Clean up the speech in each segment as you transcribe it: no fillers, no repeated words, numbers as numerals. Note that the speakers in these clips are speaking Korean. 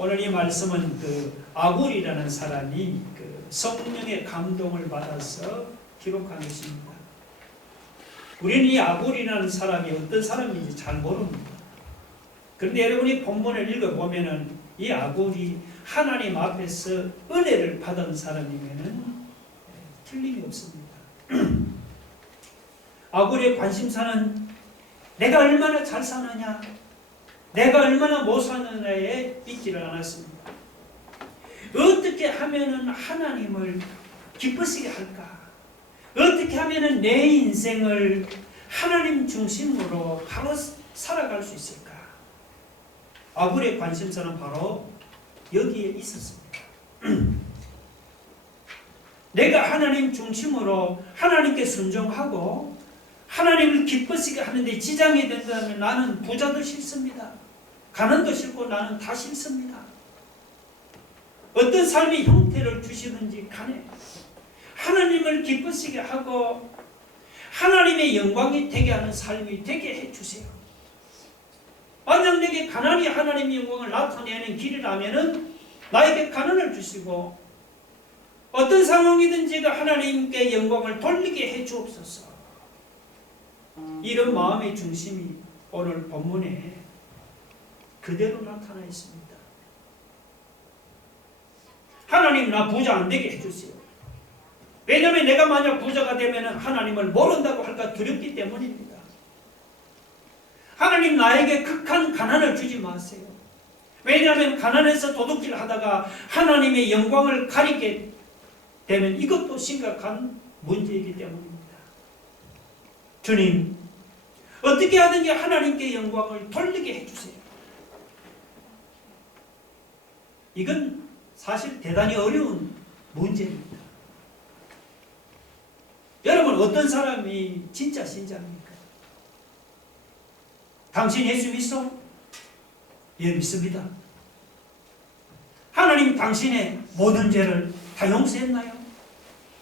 오늘 이 말씀은 그 아굴이라는 사람이 그 성령의 감동을 받아서 기록한 것입니다. 우리는 이 아굴이라는 사람이 어떤 사람인지 잘 모릅니다. 그런데 여러분이 본문을 읽어보면은 이 아굴이 하나님 앞에서 은혜를 받은 사람이면은 틀림이 없습니다. 아굴의 관심사는 내가 얼마나 잘 사느냐, 내가 얼마나 못 사느냐에 있지를 않았습니다. 어떻게 하면은 하나님을 기쁘시게 할까? 어떻게 하면은 내 인생을 하나님 중심으로 바로 살아갈 수 있을까? 아굴의 관심사는 바로 여기에 있었습니다. 내가 하나님 중심으로 하나님께 순종하고 하나님을 기쁘시게 하는데 지장이 된다면 나는 부자도 싫습니다. 가난도 싫고 나는 다 싫습니다. 어떤 삶의 형태를 주시든지 간에 하나님을 기쁘시게 하고 하나님의 영광이 되게 하는 삶이 되게 해주세요. 만약 내게 가난이 하나님의 영광을 나타내는 길이라면 나에게 가난을 주시고 어떤 상황이든지가 하나님께 영광을 돌리게 해주옵소서. 이런 마음의 중심이 오늘 본문에 그대로 나타나 있습니다. 하나님 나 부자 안 되게 해주세요. 왜냐하면 내가 만약 부자가 되면 하나님을 모른다고 할까 두렵기 때문입니다. 하나님 나에게 극한 가난을 주지 마세요. 왜냐하면 가난해서 도둑질 하다가 하나님의 영광을 가리게 되면 이것도 심각한 문제이기 때문입니다. 주님, 어떻게 하든지 하나님께 영광을 돌리게 해주세요. 이건 사실 대단히 어려운 문제입니다. 여러분, 어떤 사람이 진짜 신자입니까? 당신 예수 믿어? 예, 믿습니다. 하나님 당신의 모든 죄를 다 용서했나요?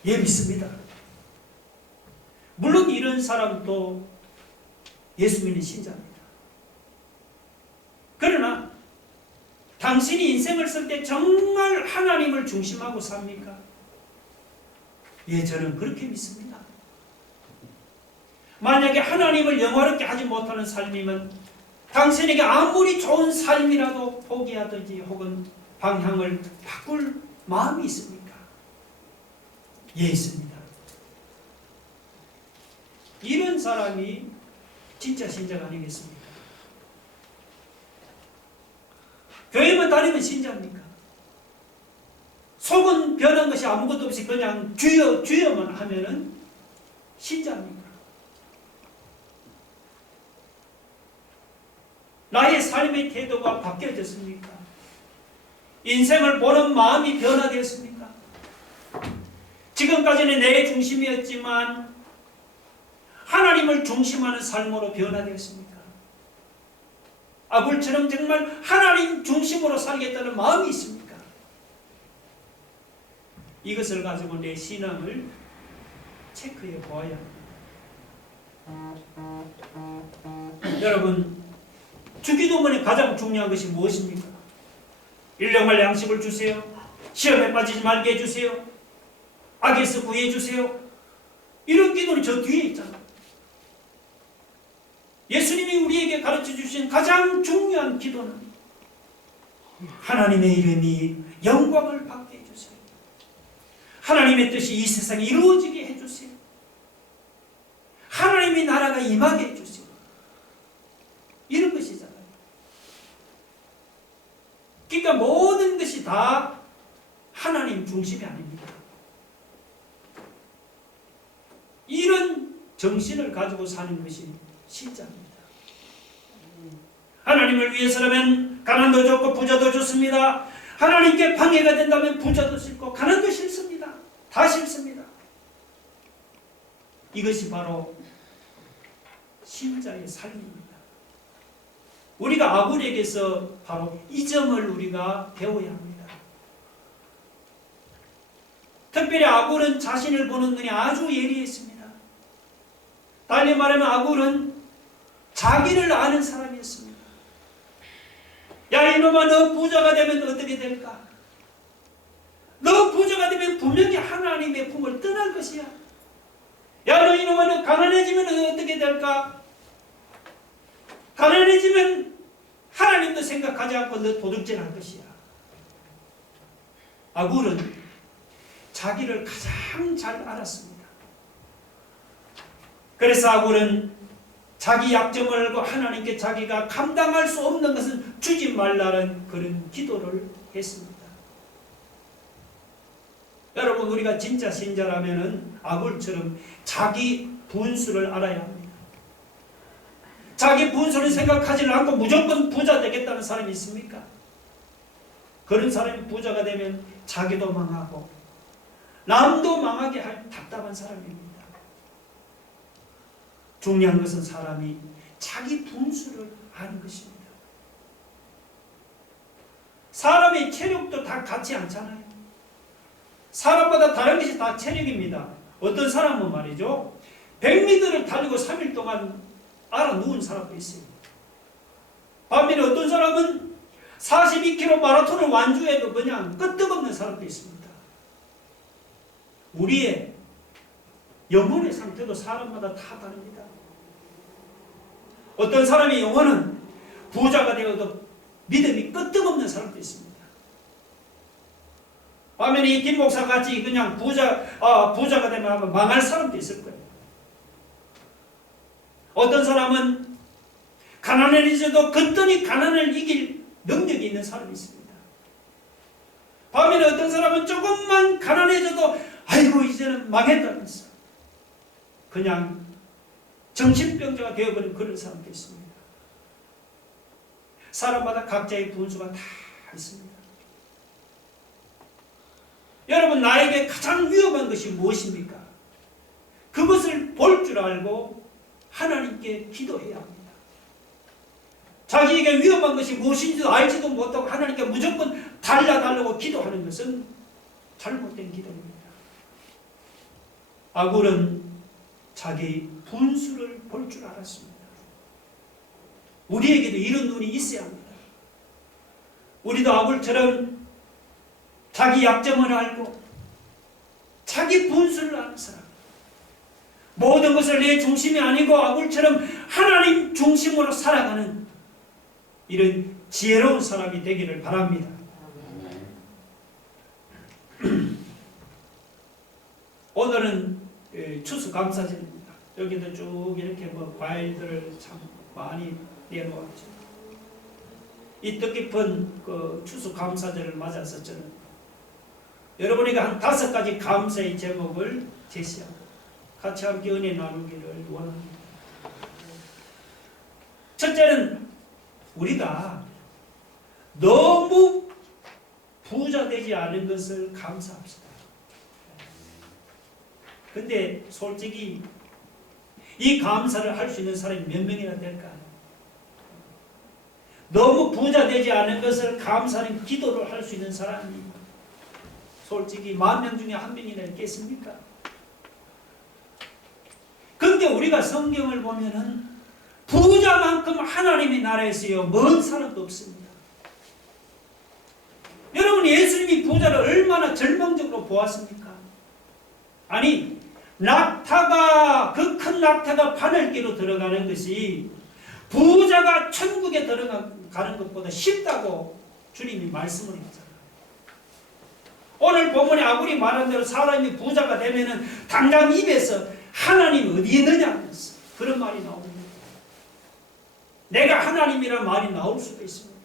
예, 믿습니다. 물론 이런 사람도 예수 믿는 신자입니다. 그러나 당신이 인생을 쓸 때 정말 하나님을 중심하고 삽니까? 예, 저는 그렇게 믿습니다. 만약에 하나님을 영화롭게 하지 못하는 삶이면 당신에게 아무리 좋은 삶이라도 포기하든지 혹은 방향을 바꿀 마음이 있습니까? 예, 있습니다. 이런 사람이 진짜 신자가 아니겠습니까? 교회만 다니면 신자입니까? 속은 변한 것이 아무것도 없이 그냥 주여 주여만 하면은 신자입니까? 나의 삶의 태도가 바뀌어졌습니까? 인생을 보는 마음이 변화되었습니까? 지금까지는 내 중심이었지만 하나님을 중심하는 삶으로 변화되었습니까? 아굴처럼 정말 하나님 중심으로 살겠다는 마음이 있습니까? 이것을 가지고 내 신앙을 체크해 보아야 합니다. 여러분, 주기도문에 가장 중요한 것이 무엇입니까? 일용할 양식을 주세요. 시험에 빠지지 말게 해주세요. 악에서 구해 주세요. 이런 기도는 저 뒤에 있잖아요. 예수님이 우리에게 가르쳐 주신 가장 중요한 기도는 하나님의 이름이 영광을 받게 해주세요. 하나님의 뜻이 이 세상에 이루어지게 해주세요. 하나님의 나라가 임하게 해주세요. 이런 것이잖아요. 그러니까 모든 것이 다 하나님 중심이 아닙니다. 이런 정신을 가지고 사는 것이 신자입니다. 하나님을 위해서라면 가난도 좋고 부자도 좋습니다. 하나님께 방해가 된다면 부자도 싫고 가난도 싫습니다. 다 싫습니다. 이것이 바로 신자의 삶입니다. 우리가 아굴에게서 바로 이 점을 우리가 배워야 합니다. 특별히 아굴은 자신을 보는 눈이 아주 예리했습니다. 달리 말하면 아굴은 자기를 아는 사람이었습니다. 야, 이놈아, 너 부자가 되면 어떻게 될까? 너 부자가 되면 분명히 하나님의 품을 떠날 것이야. 야, 너 이놈아, 너 가난해지면 어떻게 될까? 가난해지면 하나님도 생각하지 않고 너 도둑질 할 것이야. 아굴은 자기를 가장 잘 알았습니다. 그래서 아굴은 자기 약점을 알고 하나님께 자기가 감당할 수 없는 것은 주지 말라는 그런 기도를 했습니다. 여러분, 우리가 진짜 신자라면 아굴처럼 자기 분수를 알아야 합니다. 자기 분수를 생각하지 않고 무조건 부자 되겠다는 사람이 있습니까? 그런 사람이 부자가 되면 자기도 망하고 남도 망하게 할 답답한 사람입니다. 중요한 것은 사람이 자기 분수를 아는 것입니다. 사람의 체력도 다 같지 않잖아요. 사람마다 다른 것이 다 체력입니다. 어떤 사람은 말이죠, 100m를 달리고 3일 동안 알아 누운 사람도 있어요. 반면에 어떤 사람은 42km 마라톤을 완주해도 그냥 끄떡없는 사람도 있습니다. 우리의 영혼의 상태도 사람마다 다 다릅니다. 어떤 사람의 영혼은 부자가 되어도 믿음이 끄떡없는 사람도 있습니다. 반면에 이 김 목사 같이 그냥 부자가 되면 망할 사람도 있을 거예요. 어떤 사람은 가난해져도 거뜬히 가난을 이길 능력이 있는 사람이 있습니다. 반면에 어떤 사람은 조금만 가난해져도 아이고 이제는 망했다면서 그냥 정신병자가 되어버린 그런 사람도 있습니다. 사람마다 각자의 분수가 다 있습니다. 여러분, 나에게 가장 위험한 것이 무엇입니까? 그것을 볼 줄 알고 하나님께 기도해야 합니다. 자기에게 위험한 것이 무엇인지도 알지도 못하고 하나님께 무조건 달라달라고 기도하는 것은 잘못된 기도입니다. 아굴은 자기 분수를 볼 줄 알았습니다. 우리에게도 이런 눈이 있어야 합니다. 우리도 아굴처럼 자기 약점을 알고 자기 분수를 아는 사람, 모든 것을 내 중심이 아니고 아굴처럼 하나님 중심으로 살아가는 이런 지혜로운 사람이 되기를 바랍니다. 오늘은 추수감사절입니다. 여기도 쭉 이렇게 과일들을 참 많이 내놓았죠. 이 뜻깊은 그 추수감사절을 맞아서 저는 여러분에게 한 5가지 감사의 제목을 제시합니다. 같이 함께 은혜 나누기를 원합니다. 첫째는 우리가 너무 부자 되지 않은 것을 감사합시다. 근데 솔직히 이 감사를 할 수 있는 사람이 몇 명이나 될까요? 너무 부자 되지 않은 것을 감사하는 기도를 할 수 있는 사람이 솔직히 10,000명 중에 1명이나 있겠습니까? 근데 우리가 성경을 보면은 부자만큼 하나님의 나라에서요 먼 사람도 없습니다. 여러분, 예수님이 부자를 얼마나 절망적으로 보았습니까? 아니, 낙타가, 그 큰 낙타가 바늘기로 들어가는 것이 부자가 천국에 들어가는 것보다 쉽다고 주님이 말씀을 했잖아요. 오늘 본문에 아굴이 말한 대로 사람이 부자가 되면은 당장 입에서 하나님 어디 있느냐 하면서 그런 말이 나옵니다. 내가 하나님이란 말이 나올 수도 있습니다.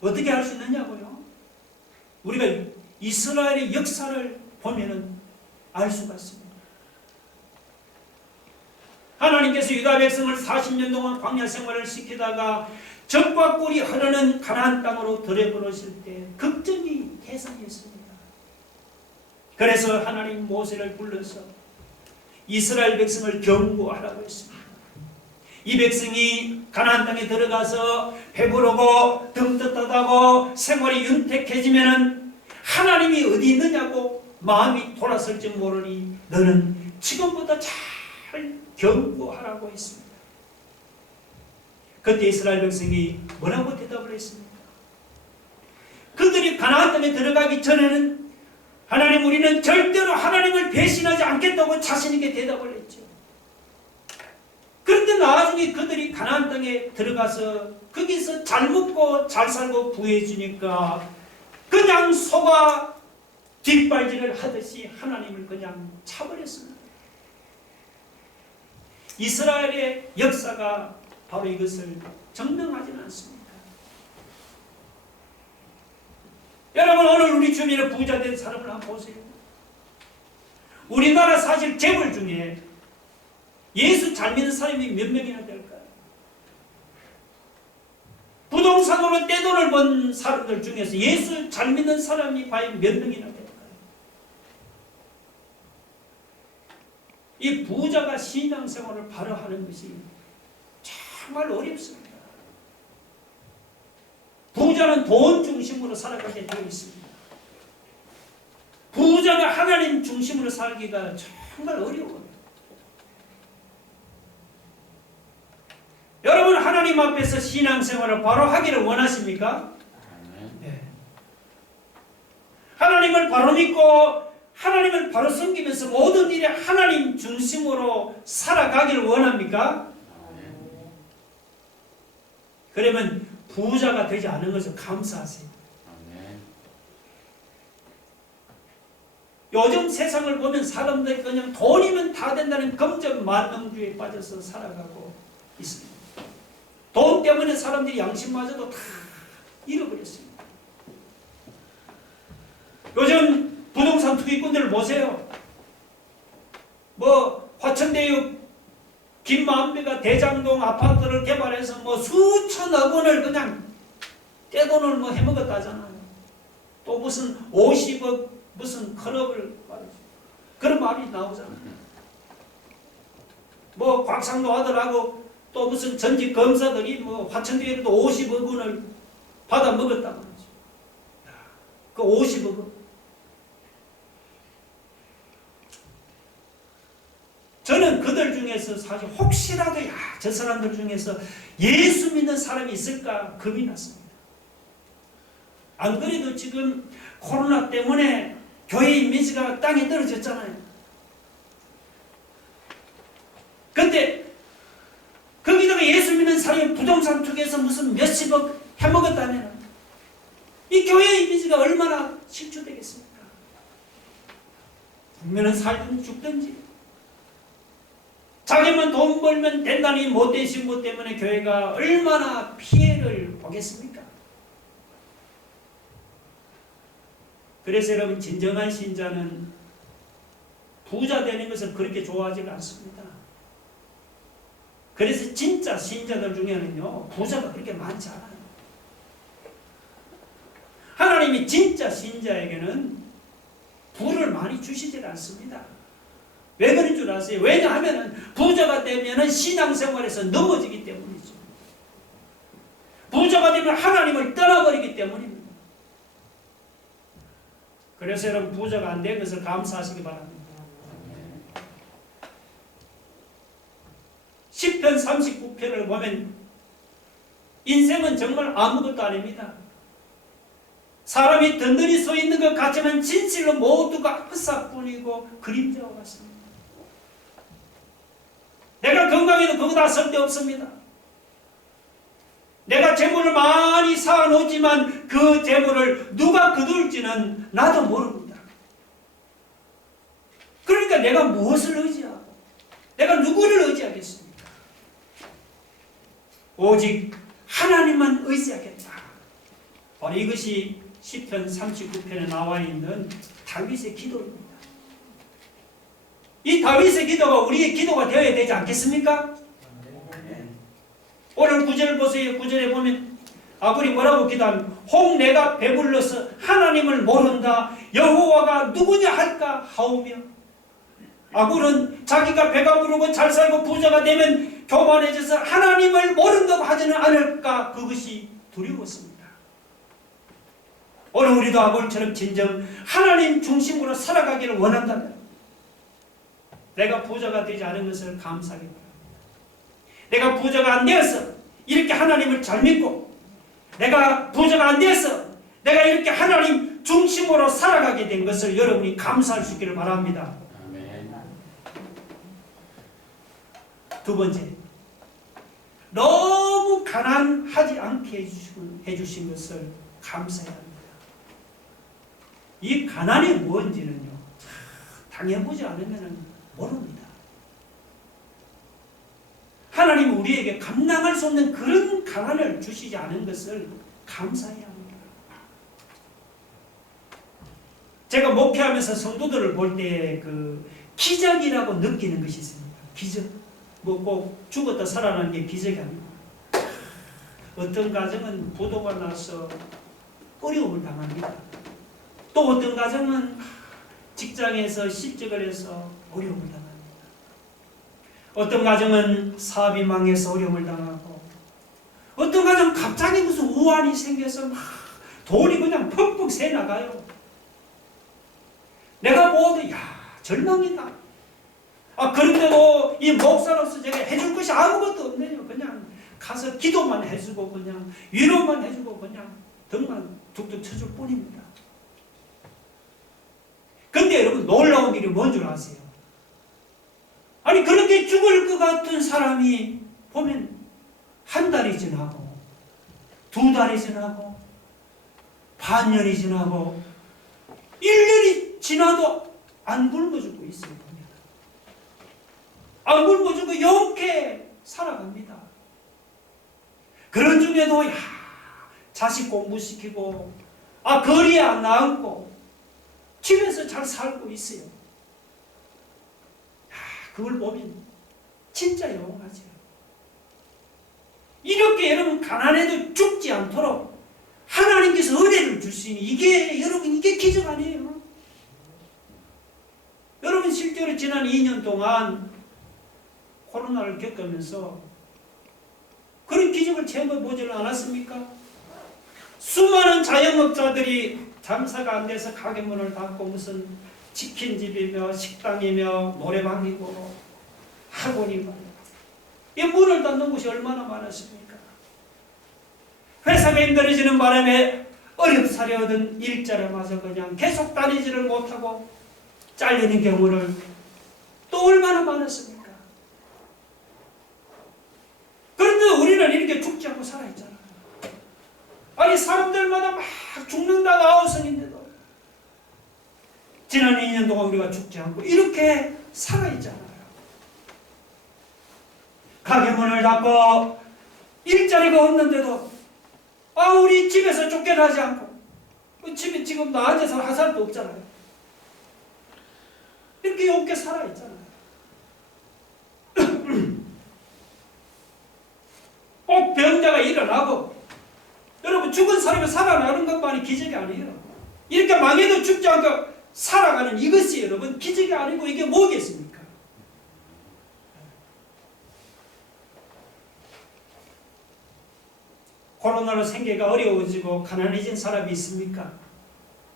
어떻게 할 수 있느냐고요? 우리가 이스라엘의 역사를 보면은 알 수가 있습니다. 하나님께서 유다 백성을 40년 동안 광야 생활을 시키다가 젖과 꿀이 흐르는 가나안 땅으로 들여보내실 때 걱정이 태산이었습니다. 그래서 하나님 모세를 불러서 이스라엘 백성을 경고하라고 했습니다. 이 백성이 가나안 땅에 들어가서 배부르고 등 떳떳하고 생활이 윤택해지면 하나님이 어디 있느냐고 마음이 돌아설지 모르니 너는 지금부터 잘 경고하라고 했습니다. 그때 이스라엘 백성이 뭐라고 대답을 했습니까? 그들이 가나안 땅에 들어가기 전에는 하나님, 우리는 절대로 하나님을 배신하지 않겠다고 자신 있게 대답을 했죠. 그런데 나중에 그들이 가나안 땅에 들어가서 거기서 잘 먹고 잘 살고 부해지니까 그냥 소가 뒷발질을 하듯이 하나님을 그냥 차버렸습니다. 이스라엘의 역사가 바로 이것을 증명하지는 않습니까? 여러분, 오늘 우리 주변에 부자 된 사람을 한번 보세요. 우리나라 사실 재벌 중에 예수 잘 믿는 사람이 몇 명이나 될까요? 부동산으로 떼돈을 번 사람들 중에서 예수 잘 믿는 사람이 과연 몇 명이나 될까요? 이 부자가 신앙생활을 바로 하는 것이 정말 어렵습니다. 부자는 돈 중심으로 살아가게 되어 있습니다. 부자가 하나님 중심으로 살기가 정말 어려워요. 여러분, 하나님 앞에서 신앙생활을 바로 하기를 원하십니까? 네. 하나님을 바로 믿고 하나님을 바로 섬기면서 모든 일에 하나님 중심으로 살아가기를 원합니까? 그러면 부자가 되지 않은 것을 감사하세요. 요즘 세상을 보면 사람들이 그냥 돈이면 다 된다는 금전 만능주의에 빠져서 살아가고 있습니다. 돈 때문에 사람들이 양심마저도 다 잃어버렸습니다. 요즘 부동산 투기꾼들을 보세요. 화천대유 김만배가 대장동 아파트를 개발해서 수천억 원을 그냥 떼돈을 해먹었다잖아요. 또 무슨 50억 무슨 클럽을 그런 말이 나오잖아요. 곽상도 아들하고 또 무슨 전직 검사들이 화천대유에도 50억 원을 받아 먹었단 말이죠. 그 50억 원. 저는 그들 중에서 사실 혹시라도 저 사람들 중에서 예수 믿는 사람이 있을까 겁이 났습니다. 안 그래도 지금 코로나 때문에 교회 이미지가 땅에 떨어졌잖아요. 근데 거기다가 예수 믿는 사람이 부동산 투기해서 무슨 몇십억 해먹었다면 이 교회 이미지가 얼마나 실추되겠습니까? 국민은 살든지 죽든지 자기만 돈 벌면 된다는 이 못된 신부 때문에 교회가 얼마나 피해를 보겠습니까? 그래서 여러분, 진정한 신자는 부자 되는 것을 그렇게 좋아하지 않습니다. 그래서 진짜 신자들 중에는요, 부자가 그렇게 많지 않아요. 하나님이 진짜 신자에게는 부를 많이 주시질 않습니다. 왜 그런 줄 아세요? 왜냐하면 부자가 되면 신앙생활에서 넘어지기 때문이죠. 부자가 되면 하나님을 떠나버리기 때문입니다. 그래서 여러분, 부자가 안 된 것을 감사하시기 바랍니다. 시편 39편을 보면 인생은 정말 아무것도 아닙니다. 사람이 든든히 서 있는 것 같지만 진실로 모두가 헛사뿐이고 그림자와 같습니다. 내가 건강해도 그거 다 쓸데없습니다. 내가 재물을 많이 쌓아놓지만 그 재물을 누가 거둘지는 나도 모릅니다. 그러니까 내가 무엇을 의지하고 내가 누구를 의지하겠습니까? 오직 하나님만 의지하겠다. 바로 이것이 시편 39편에 나와 있는 다윗의 기도입니다. 이 다윗의 기도가 우리의 기도가 되어야 되지 않겠습니까? 네. 오늘 9절 보세요. 9절에 보면 아굴이 뭐라고 기도하면 혹 내가 배불러서 하나님을 모른다. 여호와가 누구냐 할까 하오며. 아굴은 자기가 배가 부르고 잘 살고 부자가 되면 교만해져서 하나님을 모른다고 하지는 않을까, 그것이 두려웠습니다. 오늘 우리도 아굴처럼 진정 하나님 중심으로 살아가기를 원한다면 내가 부자가 되지 않은 것을 감사하기 바랍니다. 내가 부자가 안 되어서 이렇게 하나님을 잘 믿고 내가 부자가 안 돼서 내가 이렇게 하나님 중심으로 살아가게 된 것을 여러분이 감사할 수 있기를 바랍니다. 아멘. 두 번째, 너무 가난하지 않게 해주신 것을 감사해야 합니다. 이 가난이 뭔지는요, 당해보지 않으면 모릅니다. 하나님은 우리에게 감당할 수 없는 그런 가난을 주시지 않은 것을 감사해야 합니다. 제가 목회하면서 성도들을 볼 때 그 기적이라고 느끼는 것이 있습니다. 기적. 뭐 꼭 죽었다 살아나는 게 기적이 아닙니다. 어떤 가정은 부도가 나서 어려움을 당합니다. 또 어떤 가정은 직장에서 실직을 해서 어려움을 당합니다. 어떤 가정은 사업이 망해서 어려움을 당하고, 어떤 가정은 갑자기 무슨 우환이 생겨서 막 돈이 그냥 펑펑 새나가요. 내가 보아도 절망이다. 그런데도 이 목사로서 제가 해줄 것이 아무것도 없네요. 그냥 가서 기도만 해주고 그냥 위로만 해주고 그냥 등만 툭툭 쳐줄 뿐입니다. 근데 여러분, 놀라운 일이 뭔 줄 아세요? 아니, 그렇게 죽을 것 같은 사람이 보면 한 달이 지나고, 두 달이 지나고, 반년이 지나고, 1년이 지나도 안 굶어 죽고 있어요. 안 굶어 죽고 영케 살아갑니다. 그런 중에도 자식 공부시키고, 거리에 안 나가고, 집에서 잘 살고 있어요. 그걸 보면 진짜 영원하죠. 이렇게 여러분 가난해도 죽지 않도록 하나님께서 은혜를 주시니 여러분 이게 기적 아니에요? 여러분 실제로 지난 2년 동안 코로나를 겪으면서 그런 기적을 체험해보지는 않았습니까? 수많은 자영업자들이 장사가 안 돼서 가게 문을 닫고 무슨 치킨집이며 식당이며 노래방이고 학원이고, 이 문을 닫는 곳이 얼마나 많았습니까? 회사가 힘들어지는 바람에 어렵사리 얻은 일자리마저 그냥 계속 다니지를 못하고 잘리는 경우를 또 얼마나 많았습니까? 그런데 우리는 이렇게 죽지 않고 살아있잖아요. 아니, 사람들마다 막 죽는다고 아우성인데도 지난 2년 동안 우리가 죽지 않고 이렇게 살아있잖아요. 가게 문을 닫고 일자리가 없는데도 우리 집에서 쫓겨나지 않고, 집에 지금 나 앉아서 한 사람도 없잖아요. 이렇게 용케 살아있잖아요. 꼭 병자가 일어나고, 여러분 죽은 사람이 살아나는 것만이 기적이 아니에요. 이렇게 망해도 죽지 않고 살아가는 이것이 여러분 기적이 아니고 이게 뭐겠습니까? 코로나로 생계가 어려워지고 가난해진 사람이 있습니까?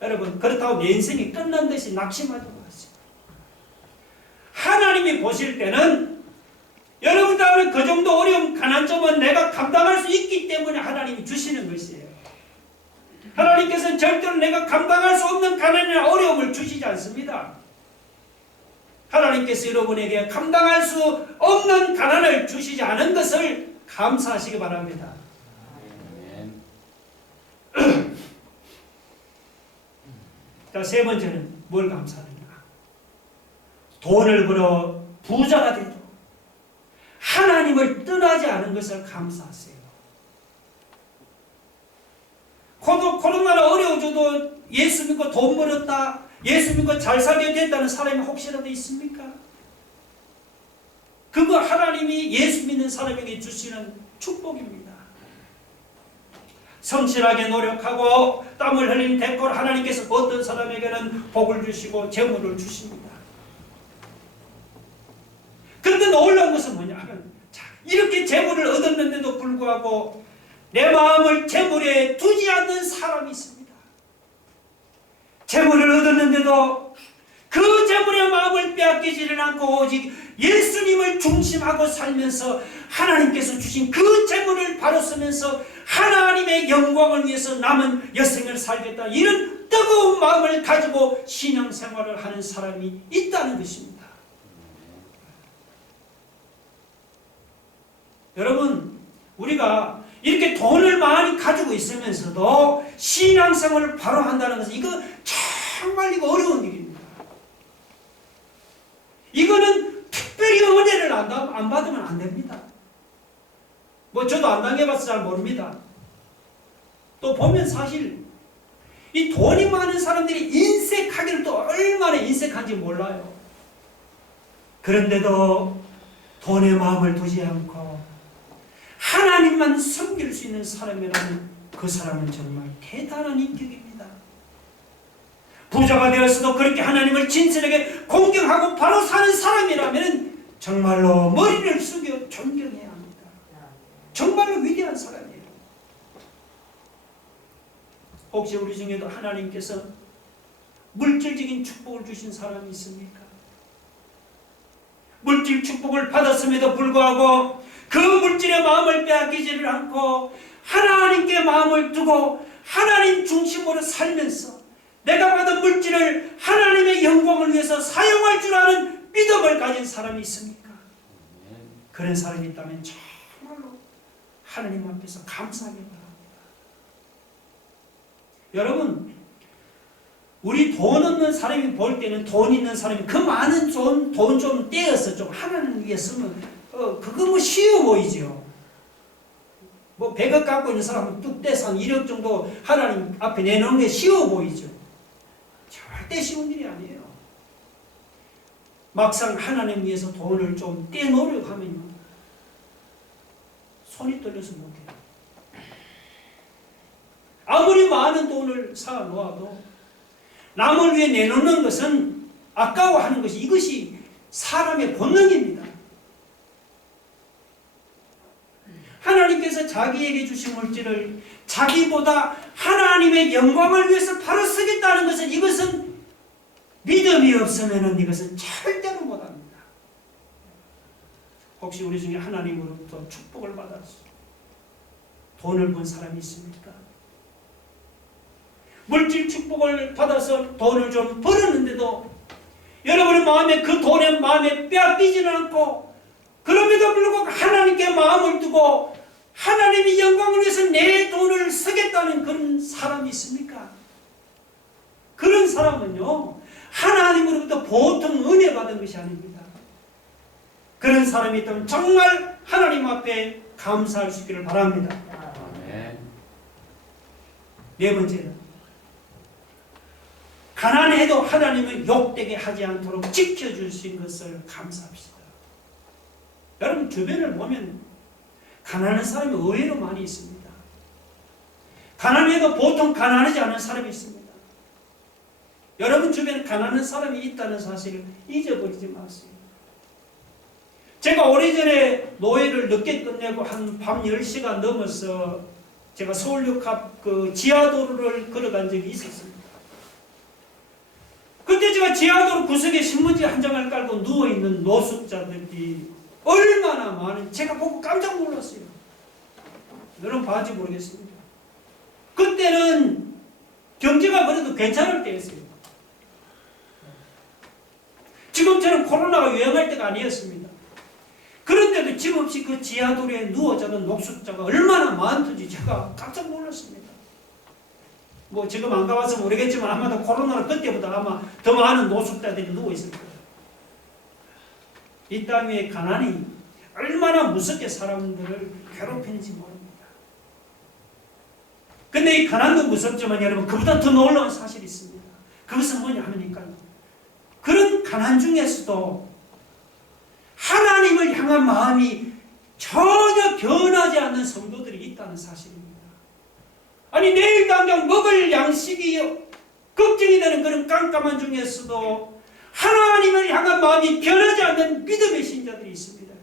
여러분, 그렇다고 내 인생이 끝난 듯이 낙심하지 마세요. 하나님이 보실 때는 여러분들은 그 정도 어려움, 가난점은 내가 감당할 수 있기 때문에 하나님이 주시는 것이에요. 하나님께서는 절대로 내가 감당할 수 없는 가난이나 어려움을 주시지 않습니다. 하나님께서 여러분에게 감당할 수 없는 가난을 주시지 않은 것을 감사하시기 바랍니다. 자, 세 번째는 뭘 감사하는가? 돈을 벌어 부자가 되도 하나님을 떠나지 않은 것을 감사하세요. 코로나로 어려워져도 예수 믿고 돈 벌었다, 예수 믿고 잘 살게 됐다는 사람이 혹시라도 있습니까? 그거 하나님이 예수 믿는 사람에게 주시는 축복입니다. 성실하게 노력하고 땀을 흘린 대가로 하나님께서 어떤 사람에게는 복을 주시고 재물을 주십니다. 그런데 놀라운 것은 뭐냐 하면, 이렇게 재물을 얻었는데도 불구하고 내 마음을 재물에 두지 않는 사람이 있습니다. 재물을 얻었는데도 그 재물의 마음을 빼앗기지는 않고 오직 예수님을 중심하고 살면서 하나님께서 주신 그 재물을 바로 서면서 하나님의 영광을 위해서 남은 여생을 살겠다, 이런 뜨거운 마음을 가지고 신앙생활을 하는 사람이 있다는 것입니다. 여러분, 우리가 이렇게 돈을 많이 가지고 있으면서도 신앙생활을 바로 한다는 것은 이거 정말 어려운 일입니다. 이거는 특별히 은혜를 안 받으면 안 됩니다. 뭐 저도 안 당해봐서 잘 모릅니다. 또 보면 사실 이 돈이 많은 사람들이 인색하기를 또 얼마나 인색한지 몰라요. 그런데도 돈의 마음을 두지 않고 하나님만 섬길 수 있는 사람이라면 그 사람은 정말 대단한 인격입니다. 부자가 되었어도 그렇게 하나님을 진실하게 공경하고 바로 사는 사람이라면 정말로 머리를 숙여 존경해야 합니다. 정말로 위대한 사람이에요. 혹시 우리 중에도 하나님께서 물질적인 축복을 주신 사람이 있습니까? 물질 축복을 받았음에도 불구하고 그 물질의 마음을 빼앗기지를 않고 하나님께 마음을 두고 하나님 중심으로 살면서 내가 받은 물질을 하나님의 영광을 위해서 사용할 줄 아는 믿음을 가진 사람이 있습니까? 그런 사람이 있다면 정말로 하나님 앞에서 감사하기 바랍니다. 여러분, 우리 돈 없는 사람이 볼 때는 돈 있는 사람이 그 많은 돈 좀 떼어서 좀 하나님 위해 쓰면 그거 뭐 쉬워 보이죠. 뭐 100억 갖고 있는 사람은 뚝 떼서 한 1억 정도 하나님 앞에 내놓는 게 쉬워 보이죠. 절대 쉬운 일이 아니에요. 막상 하나님 위해서 돈을 좀 떼놓으려고 하면요, 손이 떨려서 못해요. 아무리 많은 돈을 쌓아놓아도 남을 위해 내놓는 것은 아까워하는 것이, 이것이 사람의 본능입니다. 하나님께서 자기에게 주신 물질을 자기보다 하나님의 영광을 위해서 바로 쓰겠다는 것은, 이것은 믿음이 없으면 이것은 절대로 못합니다. 혹시 우리 중에 하나님으로부터 축복을 받아서 돈을 번 사람이 있습니까? 물질 축복을 받아서 돈을 좀 벌었는데도 여러분의 마음에 그 돈의 마음에 빼앗기지는 않고, 그럼에도 불구하고 하나님께 마음을 두고 하나님의 영광을 위해서 내 돈을 쓰겠다는 그런 사람이 있습니까? 그런 사람은요, 하나님으로부터 보통 은혜 받은 것이 아닙니다. 그런 사람이 있다면 정말 하나님 앞에 감사할 수 있기를 바랍니다. 네 번째는, 가난해도 하나님을 욕되게 하지 않도록 지켜주신 것을 감사합시다. 여러분 주변을 보면 가난한 사람이 의외로 많이 있습니다. 가난해도 보통 가난하지 않은 사람이 있습니다. 여러분 주변에 가난한 사람이 있다는 사실을 잊어버리지 마세요. 제가 오래전에 노예를 늦게 끝내고 한 밤 10시가 넘어서 제가 서울역 앞 그 지하도로를 걸어간 적이 있었습니다. 그때 제가 지하도로 구석에 신문지 한 장을 깔고 누워있는 노숙자들이 얼마나 많은, 제가 보고 깜짝 놀랐어요. 여러분 봐지 모르겠습니다. 그때는 경제가 그래도 괜찮을 때였어요. 지금처럼 코로나가 유행할 때가 아니었습니다. 그런데도 집 없이 그 지하도로에 누워 자던 노숙자가 얼마나 많던지 제가 깜짝 놀랐습니다. 뭐 지금 안 가봐서 모르겠지만 아마도 코로나로 그때보다 아마 더 많은 노숙자들이 누워 있을 거예요. 이 땅 위에 가난이 얼마나 무섭게 사람들을 괴롭히는지 모릅니다. 근데 이 가난도 무섭지만 여러분, 그보다 더 놀라운 사실이 있습니다. 그것은 뭐냐 하면요, 그런 가난 중에서도 하나님을 향한 마음이 전혀 변하지 않는 성도들이 있다는 사실입니다. 아니 내일 당장 먹을 양식이 걱정이 되는 그런 깜깜한 중에서도 하나님을 향한 마음이 변하지 않는 믿음의 신자들이 있습니다.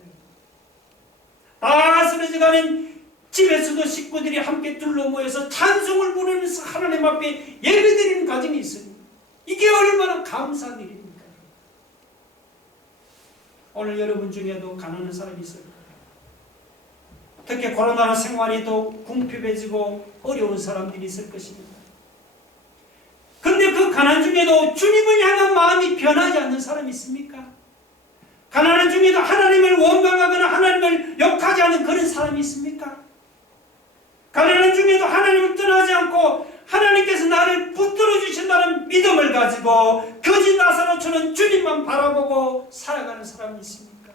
다 쓰러져가는 집에서도 식구들이 함께 둘러 모여서 찬송을 부르면서 하나님 앞에 예배드리는 가정이 있습니다. 이게 얼마나 감사한 일입니까? 오늘 여러분 중에도 가난한 사람이 있을 거예요. 특히 코로나 생활이 더 궁핍해지고 어려운 사람들이 있을 것입니다. 근데 그 가난 중에도 주님을 향한 마음이 변하지 않는 사람이 있습니까? 가난한 중에도 하나님을 원망하거나 하나님을 욕하지 않는 그런 사람이 있습니까? 가난한 중에도 하나님을 떠나지 않고 하나님께서 나를 붙들어 주신다는 믿음을 가지고 거짓 나사로처럼 주님만 바라보고 살아가는 사람이 있습니까?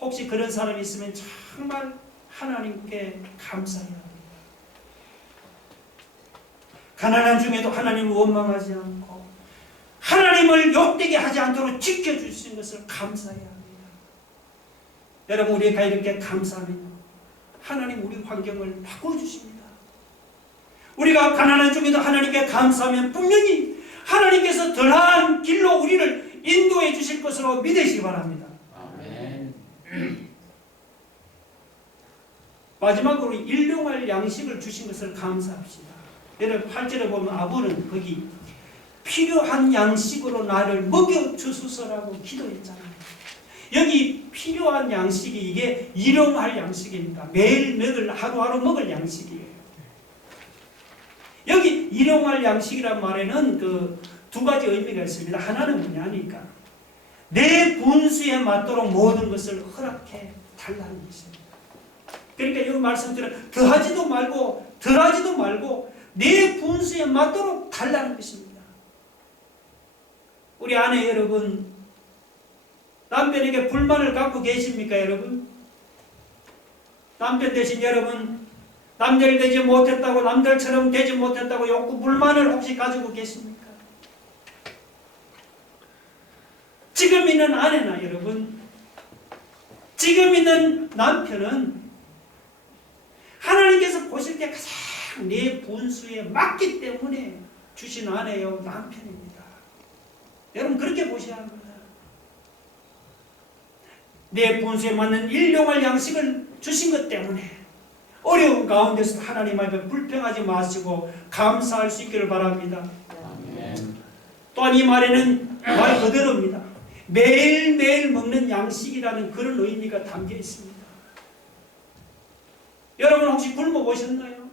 혹시 그런 사람이 있으면 정말 하나님께 감사해야 합니다. 가난한 중에도 하나님을 원망하지 않고 하나님을 욕되게 하지 않도록 지켜주신 것을 감사해야 합니다. 여러분, 우리가 이렇게 감사하면 하나님 우리 환경을 바꿔주십니다. 우리가 가난한 중에도 하나님께 감사하면 분명히 하나님께서 더 나은 길로 우리를 인도해 주실 것으로 믿으시기 바랍니다. 아멘. 마지막으로 일용할 양식을 주신 것을 감사합시다. 여러분 8절에 보면 아버는 거기 필요한 양식으로 나를 먹여주소서라고 기도했잖아요. 여기 필요한 양식이 이게 일용할 양식입니다. 매일 먹을, 하루하루 먹을 양식이에요. 여기 일용할 양식이란 말에는 그 두 가지 의미가 있습니다. 하나는 뭐냐니까 내 분수에 맞도록 모든 것을 허락해 달라는 것입니다. 그러니까 여기 말씀처럼 더하지도 말고 덜하지도 말고 내 분수에 맞도록 달라는 것입니다. 우리 아내 여러분, 남편에게 불만을 갖고 계십니까, 여러분? 남편 대신 여러분, 남들 되지 못했다고, 남들처럼 되지 못했다고 욕구, 불만을 혹시 가지고 계십니까? 지금 있는 아내나 여러분, 지금 있는 남편은 하나님께서 보실 때 가장 내 분수에 맞기 때문에 주신 아내요, 남편입니다. 여러분, 그렇게 보셔야 합니다. 내 분수에 맞는 일용할 양식을 주신 것 때문에 어려운 가운데서 하나님 앞에 불평하지 마시고 감사할 수 있기를 바랍니다. 아멘. 또한 이 말에는 말 그대로입니다. 매일매일 먹는 양식이라는 그런 의미가 담겨 있습니다. 여러분 혹시 굶어 보셨나요?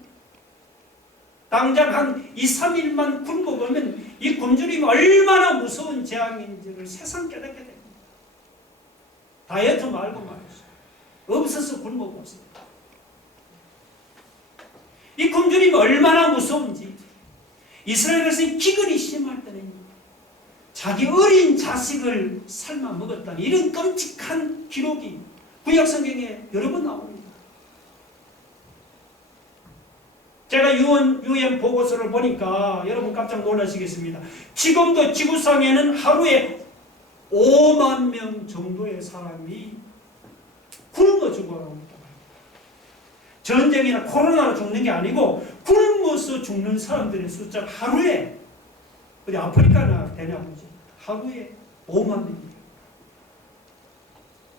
당장 한 2, 3일만 굶어 보면 이 굶주림이 얼마나 무서운 재앙인지를 새삼 깨닫게 됩니다. 다이어트 말고 말이죠. 없어서 굶어 보세요. 이 굶주림이 얼마나 무서운지. 이스라엘에서 기근이 심할 때는 자기 어린 자식을 삶아 먹었다는 이런 끔찍한 기록이 구약성경에 여러 번 나옵니다. 제가 UN 보고서를 보니까 여러분 깜짝 놀라시겠습니다. 지금도 지구상에는 하루에 5만 명 정도의 사람이 굶어 죽어갑니다. 전쟁이나 코로나로 죽는 게 아니고 굶어서 죽는 사람들의 숫자가 하루에 어디 아프리카나 되냐 보죠. 하루에 5만 명이에요.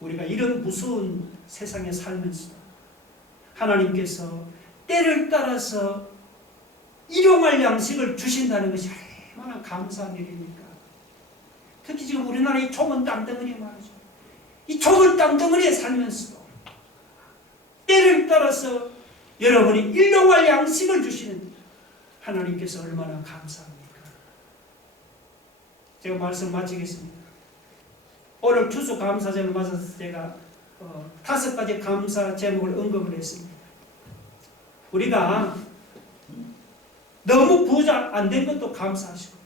우리가 이런 무서운 세상에 살면서 하나님께서 때를 따라서 일용할 양식을 주신다는 것이 얼마나 감사한 일입니까? 특히 지금 우리나라 이 좁은 땅덩어리 말이죠. 이 좁은 땅덩어리에 살면서도 때를 따라서 여러분이 일용할 양식을 주시는 하나님께서 얼마나 감사합니까? 제가 말씀 마치겠습니다. 오늘 추수감사절을 맞아서 제가 5가지 감사 제목을 언급을 했습니다. 우리가 너무 부자 안 된 것도 감사하시고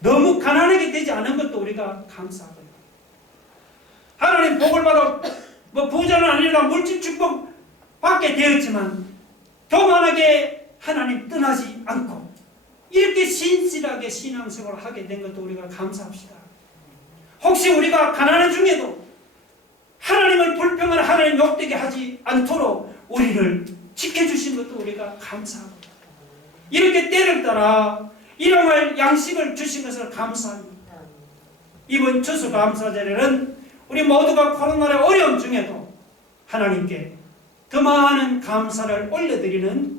너무 가난하게 되지 않은 것도 우리가 감사하고요. 하나님 복을 받아 뭐 부자는 아니라 물질 축복 받게 되었지만 교만하게 하나님 떠나지 않고 이렇게 신실하게 신앙생활을 하게 된 것도 우리가 감사합시다. 혹시 우리가 가난한 중에도 하나님을 불평하는 하나님 욕되게 하지 않도록 우리를 지켜주신 것도 우리가 감사하고 이렇게 때를 따라 일용할 양식을 주신 것을 감사합니다. 이번 추수감사절에는 우리 모두가 코로나의 어려움 중에도 하나님께 더 많은 감사를 올려드리는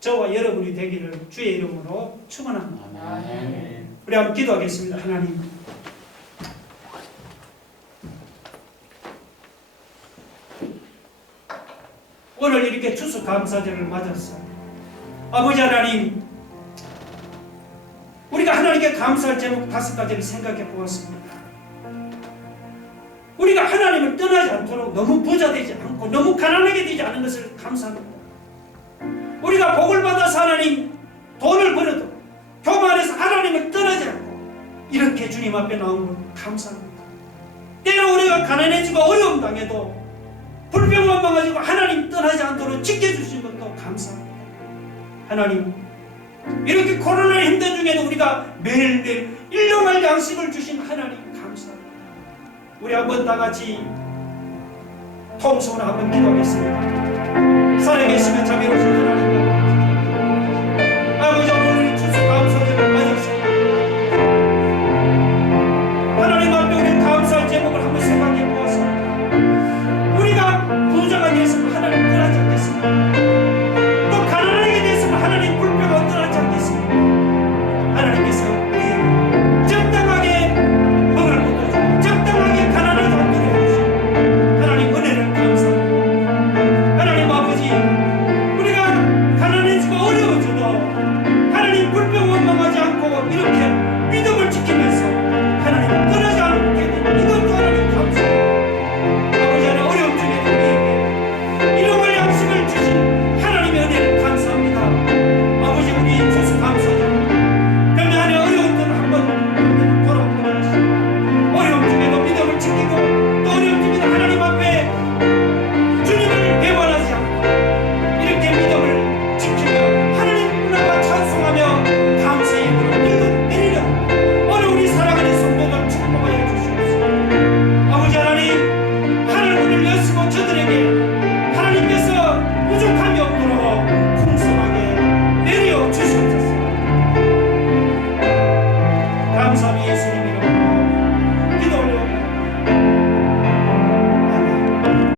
저와 여러분이 되기를 주의 이름으로 축원합니다. 아멘. 우리 한번 기도하겠습니다. 하나님, 오늘 이렇게 추수감사절을 맞았어. 아버지 하나님, 우리가 하나님께 감사할 제목 5가지를 생각해 보았습니다. 우리가 하나님을 떠나지 않도록 너무 부자 되지 않고 너무 가난하게 되지 않은 것을 감사합니다. 우리가 복을 받아서 하나님 돈을 벌어도 교만해서 하나님을 떠나지 않고 이렇게 주님 앞에 나온 것 감사합니다. 때로 우리가 가난해지고 어려움 당해도 불평만 가지고 하나님 떠나지 않도록 지켜주신 것도 감사합니다. 하나님, 이렇게 코로나 힘든 중에도 우리가 매일매일 일용할 양식을 주신 하나님 감사합니다. 우리 한번 다 같이 통성으로 한번 기도하겠습니다. 살아계시면 자비로우신 하나님,